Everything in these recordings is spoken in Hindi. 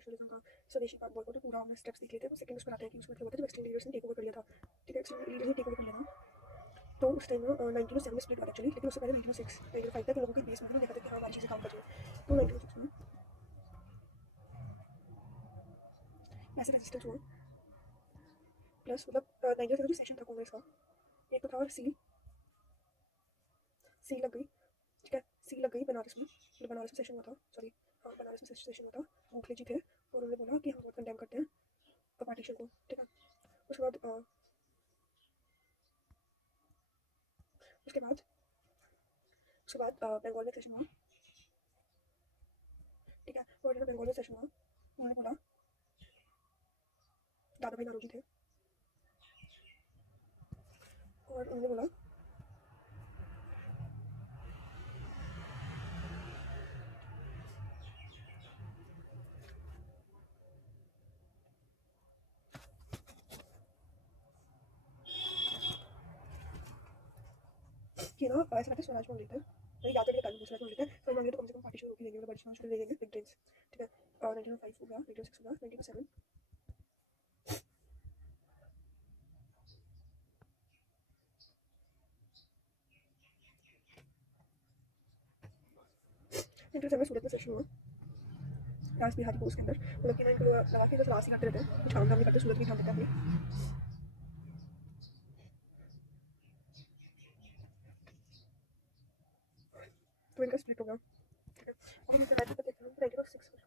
नेशनलिज्म का स्वदेशी का बॉयकॉट पूरा हमने स्टेप्स देख लिए थे। तो सेकंड उसमें आते हैं कि उसमें क्या हुआ था जब एक्सट्रीम लीडर्स ने टेक ओवर कर लिया था। ठीक है, एक्सट्रीम लीडर्स ने टेक ओवर कर लिया था तो उस टाइम 1907 में स्प्लिट हुआ एक्चुअली, लेकिन उससे पहले 1906 1905 तक लोगों के बेस में देखा था कि हाँ हमारी चीज़ें काम कर रही है। तो 1906 में ऐसे रेजिस्टेंस हुआ प्लस मतलब 1907 जो सेशन था कांग्रेस का, एक तो था सी लग गई। ठीक है, सी लग गई बनारस में, मतलब बनारस में सेशन हुआ था, सॉरी हाँ बनारस में सेशन हुआ था। गोखले जी थे और उन्होंने बोला कि हम बहुत कंडेम करते हैं पार्टीशन को। ठीक है, उसके बाद उसके बाद उसके बाद बंगाल में सेशन हुआ। ठीक है, और जब बंगाल में सेशन हुआ उन्होंने बोला, दादा भाई नारोजी थे और उन्होंने बोला कि ना ऐसा करते स्वराज मांग लेते हैं, नहीं याद है टाइम स्वराज मांग लेते हैं, फिर मांगे तो कम से कम पार्टीशन रोक ही देंगे, मतलब पार्टीशन शुरू दे देंगे ब्रिटेन। ठीक है, 1905 हो गया, 1906 हो गया, 1907 1907 सूरत में सेशन हुआ राज बिहारी बोस के अंदर, मतलब कि ना इनको लगा कि जो राज ही करते रहते हैं, कुछ काम धाम नहीं करते, सूरत भी ध्यान देते हैं अपनी। तो इनका स्प्लिट हो गया। ठीक है, अब हम चलाते हैं देखते हैं 1906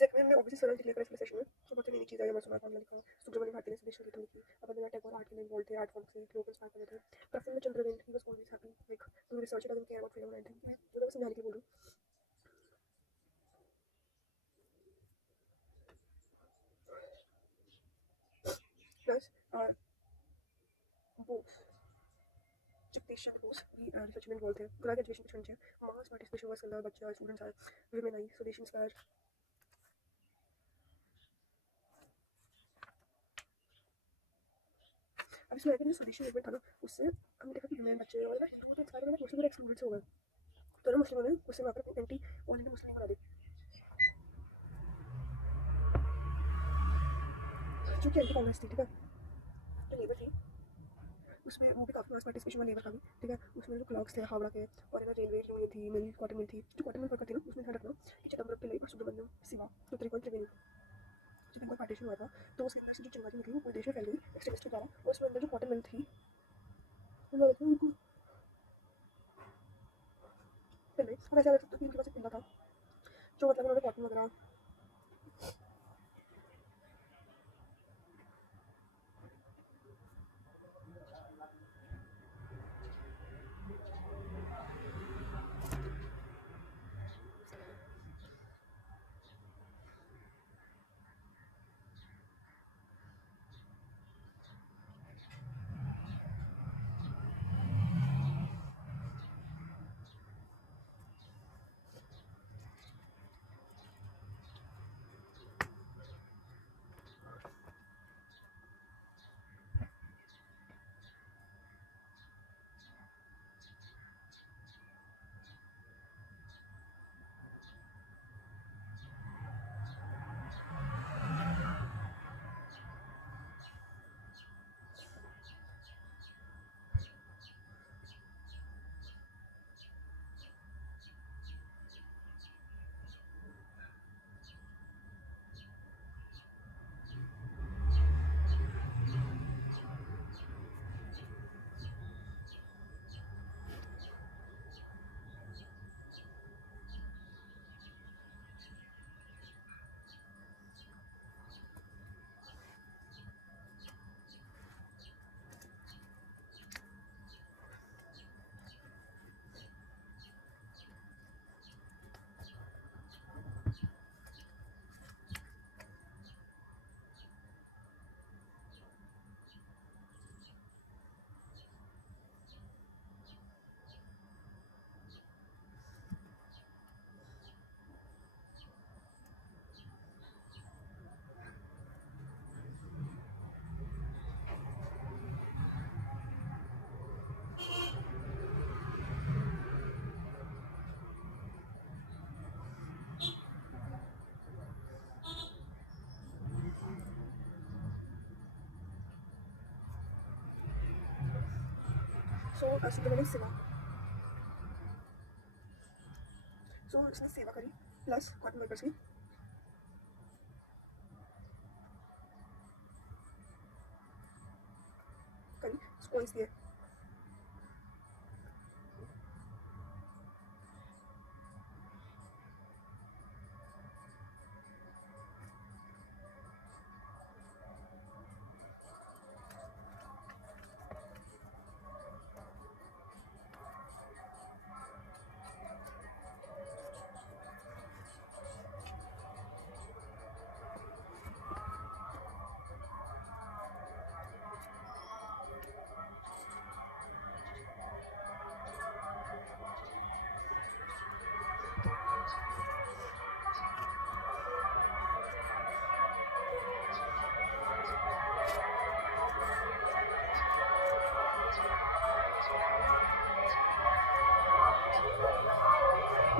जैकमेन ने ऑब्वियसली स्वराज डिक्लेयर करा इस सेशन में। तो बहुत नई चीज़ है, मैं सुना था, मैंने लिखा सुब्रमण्य भारती ने स्वदेश संगीत लिखी, रविंद्रनाथ टैगोर आर्ट के लिए इन्वॉल्व थे, आर्ट फॉर्म से लोग इंस्पायर कर रहे थे। Prafulla Chandra Ray he was always happy like to research doesn't care about freedom and anything, जो मैं समझाने के लिए बोल रही हूँ। प्लस बोस जगदीश चंद्र बोस भी रिसर्च में इन्वॉल्व थे, ग्रेजुएशन के स्टूडेंट थे, मास पार्टिसिपेशन हुआ, स्कॉलर बच्चा स्टूडेंट्स आए, विमेन आई, स्वदेश इंस्पायर। अब इसमें आगे जो स्वदेशी मूवमेंट था ना, उससे हमने देखा कि विमेन बच्चे और ना हिंदुओं तो इंस्पायर हुए, मुस्लिम एक्सक्लूडेड हो गए। तो ना मुस्लिमों ने उससे वहाँ पर एंटी ऑल इंडिया मुस्लिम बना दी, जो कि एंटी कांग्रेस थी। ठीक है, जो लेबर थी उसमें वो भी काफ़ी मास पार्टिसिपेशन हुआ लेबर का भी। ठीक है, उसमें जो क्लर्क्स थे हावड़ा के और ना रेलवे यूनियन थी, मिल कॉटन मिल थी, जो कॉटन मिल वर्कर थी ना उसमें ध्यान रखना कि चिदम्बरम पिल्लई और सुब्रमण्यम शिवा तो त्रिकोण त्रिवेणी, जब बंगाल पार्टीशन हुआ था तो उसके अंदर से जो चिंगारी निकली वो पूरे देश में फैल गई एक्सट्रीमिस्टों द्वारा, और उसमें अंदर जो कॉटन मिल थी उनको पिल्लई और ऐसा लग सकता है कि उनके पास एक पिल्ला था, जो मतलब उन्होंने कॉटन वगैरह। असली मैंने सेवा, सो इसने सेवा करी प्लस कॉटन वर्कर्स की करी, कॉइन्स दिए।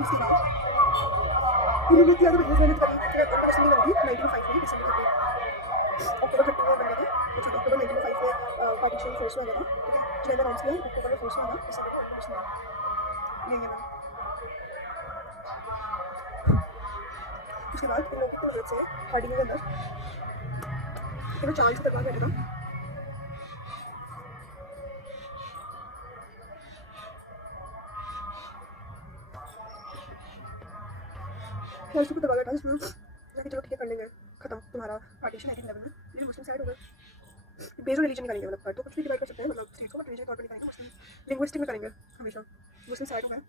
उसके बाद फिर ये किया तो बिजनेस मैंने करी, फिर इंटरनेशनल बनी थी 1905 में, दिसंबर 30 अक्टूबर 30 में बन गया था, अच्छा अक्टूबर 1905 में पार्टीशन फोर्स में आ गया था, ठीक है। जुलाई में अनाउंस किया, अक्टूबर में फोर्स में आया, दिसंबर में इंटरनेशनल ये है मैंने। उसके बाद इन लोगों की मदद से हार्डिंग के अंदर फिर चार्ल्स दरबार बैठा था, चार्ल्स को दरबार बैठा जिसमें जाके चलो ठीक है कर लेंगे खत्म तुम्हारा पार्टीशन 1911 में, लेकिन मुस्लिम साइड हो गए, बेस्ड ऑन रिलीजन करेंगे, मतलब तो कुछ भी डिवाइड कर सकते हैं, मतलब स्टेट को बट रिलीजन तौर पर नहीं करेंगे, मुस्लिम लिंग्विस्टिक में करेंगे हमेशा, मुस्लिम साइड हो गए।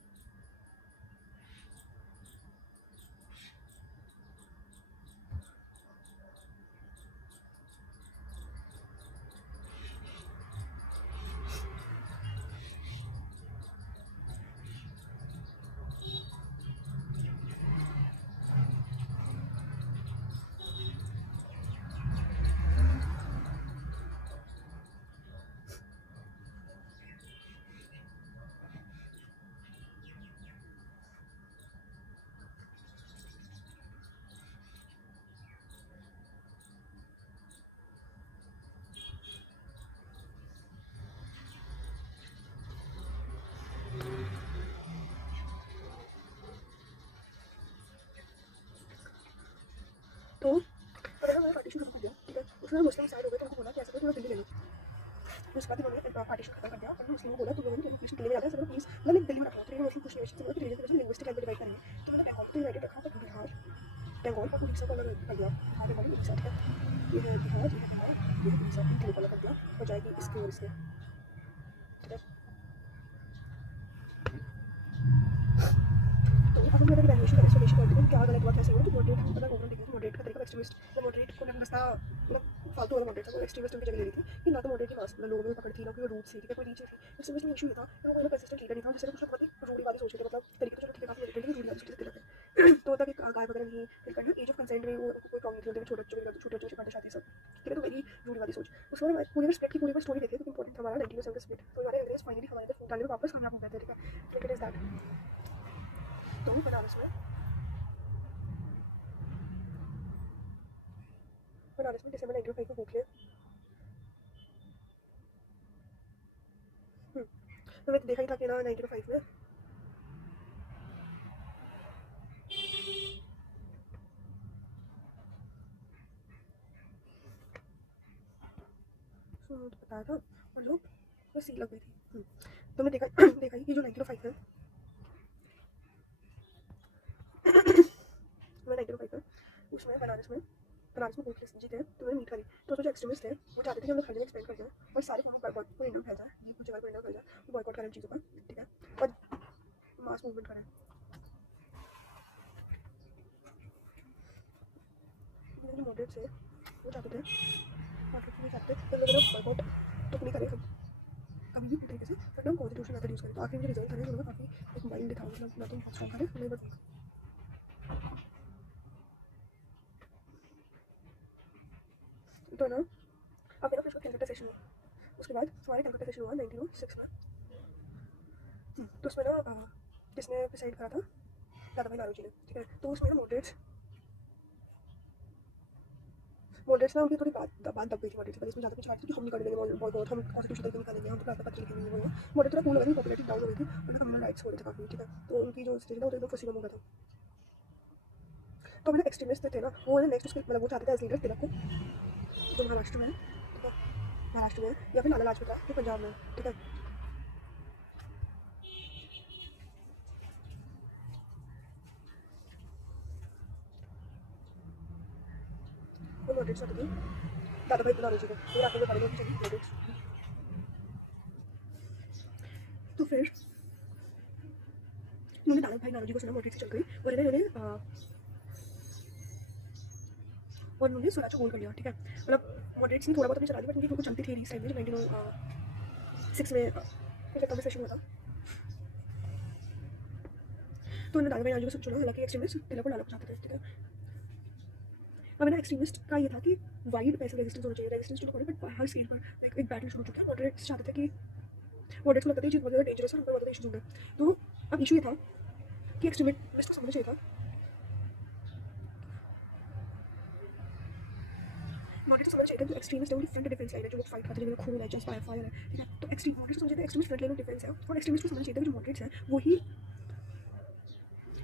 तो मैंने पार्टीशन खत्म कर दिया, ठीक है। उसमें मुस्लिम साइड हो गए तो उनको बोला कि ऐसा करो दिल्ली ले लो, उसके बाद उन्होंने पार्टीशन खत्म कर दिया और मुस्लिम को बोला तुम लोगों ने अपनी दिल्ली में जाना है, सब प्लीज मतलब दिल्ली में रखना, तो मुस्लिम कुछ नहीं बोला कि रिलीजन लिंग्विस्टिक लाइन डिवाइड करेंगे, तो मैंने बंगाल तो यूनाइटेड रखा, तो बिहार बंगाल और उड़ीसा को अलग कर दिया, बिहार बंगाल उड़ीसा, ठीक है। ये है बिहार, ये है बंगाल, ये है उड़ीसा, तीन को अलग कर दिया, हो जाएगी इसके और इसके, ठीक है। तो अब मेरा ग्रेजुएशन का एक्सप्लेनेशन करती हूँ क्या गलत हुआ कैसे हुआ, तो मॉडरेट हम पता ओवरऑल देखते हैं, मॉडरेट का तरीका एक्सट्रीमिस्ट, तो मॉडरेट को मैंने बस्ता मतलब फालतू वाला मॉडरेट था, वो एक्सट्रीमिस्ट उनकी जगह ले रही थी कि ना तो मॉडरेट की मास मतलब लोगों में पकड़ थी, ना कोई रूट थी, ठीक है, कोई रीच थी। एक्सट्रीमिस्ट में इशू ये था कि वो कंसिस्टेंट लीडर नहीं था, जिससे कुछ बहुत ही रूढ़िवादी सोच थे, मतलब तरीके तो चलो ठीक है काफी मिलिटेंट रूढ़िवादी सोच थे, तो होता कि गाय वगैरह नहीं फिर करना, एज ऑफ कंसेंट में वो कोई प्रॉब्लम नहीं होती, छोटे बच्चों की शादी शादी सब, ठीक है, तो वेरी रूढ़िवादी सोच। उसके बाद पूरी स्प्लिट की पूरी स्टोरी देखिए, तो इंपॉर्टेंट था हमारा 1907 स्प्लिट, तो हमारे अंग्रेज फाइनली हमारे इधर फूट डालने में वापस कामयाब हो गए थे, ठीक है, तो इट इज दैट। तो बनारस में दिसंबर 1905 को भूख लिया, तो मैंने देखा ही था कि ना 1905 में बताया था और लोग बस सी लग गई थी। तो मैं देखा देखा ही कि जो 1905 है मैं 1905 है उसमें बनारस में भूख जीते हैं, तो मैंने मीट करी, तो उसमें जो एक्सट्रीमिस्ट थे वो चाहते थे कि हम लोग हर जगह एक्सपेंड कर जाए और सारे फॉर्म में पूरे इंडिया में फैल जाए, ये कुछ जगह पर इंडिया में फैल जाए, वो बॉयकॉट करें चीज़ों का, ठीक है, और मास मूवमेंट करें। जो मॉडरेट थे वो चाहते थे वो चाहते थे तो लोगों ने बॉयकॉट तो नहीं करे हम कभी भी तरीके से, बट हम कॉन्स्टिट्यूशन मेथड यूज़ करें, तो आखिर में रिजल्ट था उन्होंने काफ़ी एक माइंड था, मतलब ना तो बहुत स्ट्रॉन्ग करे हमें, बट तो ना अब मेरा फिर उसका कलकत्ता सेशन हुआ, उसके बाद हमारे कलकत्ता सेशन हुआ 1906 में, तो उसमें ना जिसने डिसाइड करा था दादा भाई नारोजी ने, ठीक है, तो उसमें ना मॉडरेट्स मॉडरेट्स ना उनकी थोड़ी बात दब गई थी मॉडरेट से, इसमें ज़्यादा कुछ बात थी कि हम नहीं कर देंगे बॉयकॉट, हम कॉन्स्टिट्यूशन तक निकालेंगे, हम तो पत्र लिखेंगे वो। मॉडरेट थोड़ा कूल लगा, पॉपुलैरिटी डाउन हो गई थी, उनका कम्युनल राइट्स हो रहे थे काफ़ी, ठीक है। तो उनकी जो स्टेज ना वो एकदम फसीलों हो गया था। तो मैंने एक्सट्रीमिस्ट थे ना वो नेक्स्ट उसके मतलब वो चाहते थे एज लीडर तिलक को, जो महाराष्ट्र में है, ठीक है, महाराष्ट्र में या फिर लाला लाजपत राय जो पंजाब में, ठीक है। वो मॉडरेट्स चाहते थे दादा भाई नारोजी को, वो रास्ते में खड़े लोग चली मॉडरेट्स। तो फिर उन्होंने दादा भाई नारोजी को सुना, मॉडरेट से चल गई और उन्होंने स्वराज को गोल कर लिया, ठीक है। मतलब मॉडरेट्स ने थोड़ा बहुत अपनी चला दी, बट उनकी कुछ चलती थी इस टाइम में, जब 1906 में फिर जब सेशन हुआ था। तो उन्होंने दादा भाई नारोजी को चुना, हालांकि एक्सट्रीमिस्ट तिलक को लाना चाहते थे, ठीक है। अब मैंने एक्सट्रीमिस्ट का ये था कि वाइड पैसे रेजिस्टेंस होना चाहिए, रेजिस्टेंस टू बट हर स्केल पर लाइक एक बैटल शुरू हो चुका है। मॉडरेट्स चाहते थे कि मॉडरेट्स को लगता था ये चीज़ बहुत ज़्यादा डेंजरस है, उनको बहुत ज़्यादा इशूज होंगे। तो अब इशू ये था कि एक्सट्रीमिस्ट को समझना चाहिए था, मॉडरेट्स को समझना चाहिए था कि एक्सट्रीमिस्ट है वो फ्रंट डिफेंस लाइन है, जो लोग फाइट करते हैं, जिनमें खून है, जस्ट फायर है, ठीक है। तो मॉडरेट्स को समझना चाहिए था extremist front line of defence है, और एक्सट्रीमिस्ट को समझना चाहिए था कि जो मॉडरेट्स है वही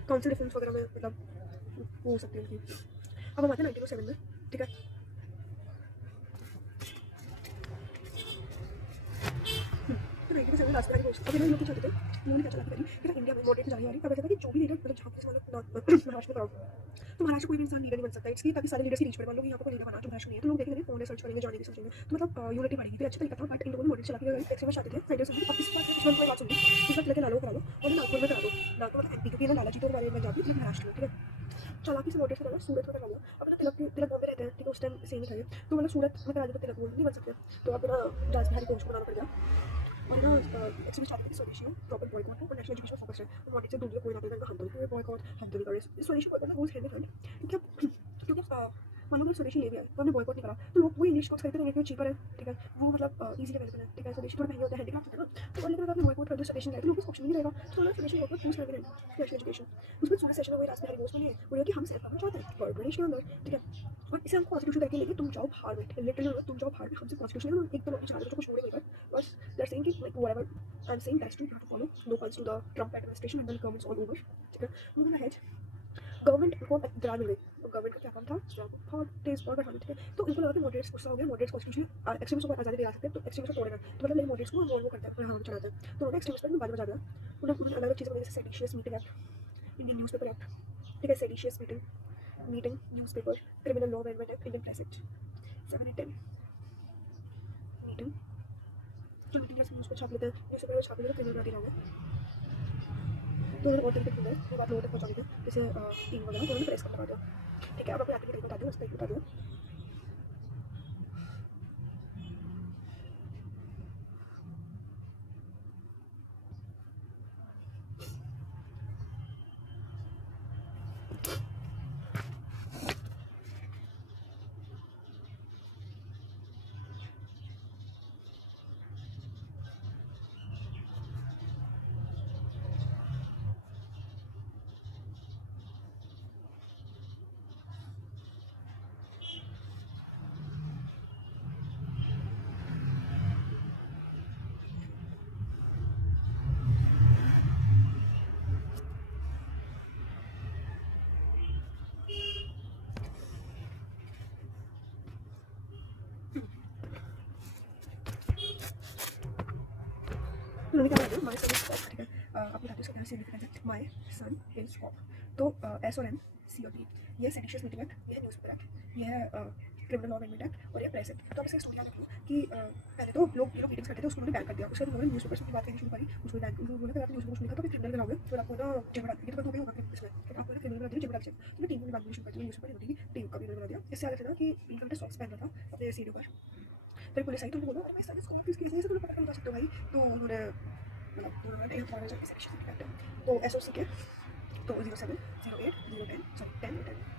काउंसिल डिफेंस वगैरह में मतलब वो हो सकती है उनकी। अब हम आते हैं 1907 में, ठीक है। तो 1907 में राष्ट्रपति को अब इन्होंने लोग क्या चाहते थे, इन्होंने क्या चाहते थे कि इंडिया में मॉडरेट जारी आ रही है। अब ऐसा था कि जो भी लीडर मतलब जहाँ से महाराष्ट्र में करो, तो महाराष्ट्र कोई भी इंसान लीडर नहीं बन सकता, इसलिए ताकि सारे लीडर्स की रीच पड़े। मान लो यहाँ पर कोई लीडर बना जो महाराष्ट्र नहीं है, तो लोग देखेंगे फोन सर्च करेंगे, जानेंगे सोचेंगे, तो मतलब यूनिटी बढ़ेगी, तो अच्छा तरीका था। बट इन लोगों ने मॉडरेट चला के एक्सट्रीमिस्ट चाहते थे फेडरल सिस्टम। अब इस बात बात सुनिए, इस बात लेकर लालो करा लो और नागपुर में करा दो, नागपुर मतलब एमपी, क्योंकि लालाजी तो हमारे पंजाब में महाराष्ट्र में, ठीक है। चालाकी से मॉडरेट करा लो, सूरत में करा लो। अब ना तिलक बॉम्बे रहते हैं, ठीक है, उस टाइम सेम ही था ये, तो मतलब सूरत में करा दो तो तिलक नहीं बन सकते, तो अब ना राजबिहारी घोष को बनाना पड़ गया। और ना एक्चुअली चाहते थे स्वदेशी हो, प्रॉपर बॉयकॉट हो और नेशनल एजुकेशन फोकस है। तो मॉडरेट से दूर कोई ना कोई हम तो बॉयकॉट हम तो नहीं कर रहे, स्वदेशी बॉयकॉट ना गोज हैंड इन हैंड, क्योंकि मान लो स्वदेशी ले भी आए तो हमने बॉयकॉट नहीं करा, तो लोग वो इंग्लिश कोर्स खरीदते हैं क्योंकि चीपर है, ठीक है, वो मतलब ईजी अवेलेबल है, ठीक है। स्वदेशी थोड़ा महंगे होते हैं, हैंडीक्राफ्ट होता है ना, तो और लेकिन अगर आपने बॉयकॉट कर दो स्वदेशी लाए तो लोगों को ऑप्शन नहीं रहेगा, तो ना स्वदेशी बॉयकॉट पूछ लगे नेशनल एजुकेशन। उसमें सूरत सेशन में वही राजबिहारी बोस बने बोले कि हम सेल्फ गवर्नमेंट चाहते हैं ब्रिटिश के अंदर, ठीक है। और इसे हम कॉन्स्टिट्यूशन करके लेंगे, तुम जाओ बाहर में, लिटरली तुम जाओ बाहर में, हमसे कॉन्स्टिट्यूशन एक तो चला दो, कुछ बोले नहीं, बस they're saying कि like whatever I'm saying that's true, you have to follow, no calls to the Trump administration and then governments all over, ठीक है। moving ahead, गवर्नमेंट को दरार मिल गई, तो गवर्नमेंट का क्या काम था, बहुत तेज और बढ़ाना, ठीक है। तो इनको लगा कि मॉडरेट्स गुस्सा हो गया, मॉडरेट्स कॉन्स्टिट्यूशन एक्सट्रीमिस्ट को आज़ादी दिला सकते हैं, तो एक्सट्रीमिस्ट को तोड़ेगा, तो मतलब मॉडरेट्स को वो करता है, हाँ चलाता है। तो उन्होंने एक्सट्रीमिस्ट पर बाज बजा दिया, उन्होंने अलग अलग चीज़ें जैसे seditious meeting act, Indian news paper act, ठीक है, seditious meeting news paper, criminal law amendment act, Indian press act 7 and 10 meeting, जो मीटिंग जैसे न्यूज़ पर छाप लेते हैं, न्यूज़ पेपर छाप लेते हैं, क्रिमिनल बना दिया। तो उन्होंने और तरीके ढूंढे, ये बात लोगों तक पहुँचा दी थी, जैसे टीम वगैरह, तो उन्होंने प्रेस कर लगा दिया, ठीक है। अब आपको आगे की बता दूँ, उस तरीके बता दूँ। उन्होंने क्या बोला, माई सन इज कॉप, ठीक है। आपको बताते हैं सिग्निफिकेंस है, माई सन इज कॉप, तो एस और एन सी और डी, ये सेडिशियस मीटिंग एक्ट, ये न्यूज़ पेपर एक्ट, ये है क्रिमिनल लॉ अमेंडमेंट एक्ट और ये प्रेस एक्ट। तो आप इसे स्टोरी याद रखिए कि पहले तो लोग ये लोग मीटिंग्स करते थे, उसको उन्होंने बैन कर दिया, उसके बाद उन्होंने न्यूज़ पेपर्स की बात करनी शुरू करी, उसको बैन उन्होंने बोला कि आप न्यूज़ पेपर सुनेगा तो फिर क्रिमिनल बनाओगे, फिर आपको ना जेल बना देंगे, तो हो गया इसमें, फिर आपको ना क्रिमिनल बना देंगे, जेल बना देंगे। तो टीम ने बात करनी शुरू कर दी, न्यूज़ पेपर की टीम का क्रिमिनल बना दिया। इससे आगे थे ना कि इनका सॉक्स पहन रहा था अपने सीढ़ियों पर, फिर पुलिस आई तो उनको बोला अरे भाई सर इसको ऑफिस केस नहीं से तुम्हें पता नहीं बता सकते हो भाई, तो उन्होंने मतलब उन्होंने एक फॉर्मल सर्विस एक्शन एक्ट, तो एसओसी के तो 07 08 010 10 10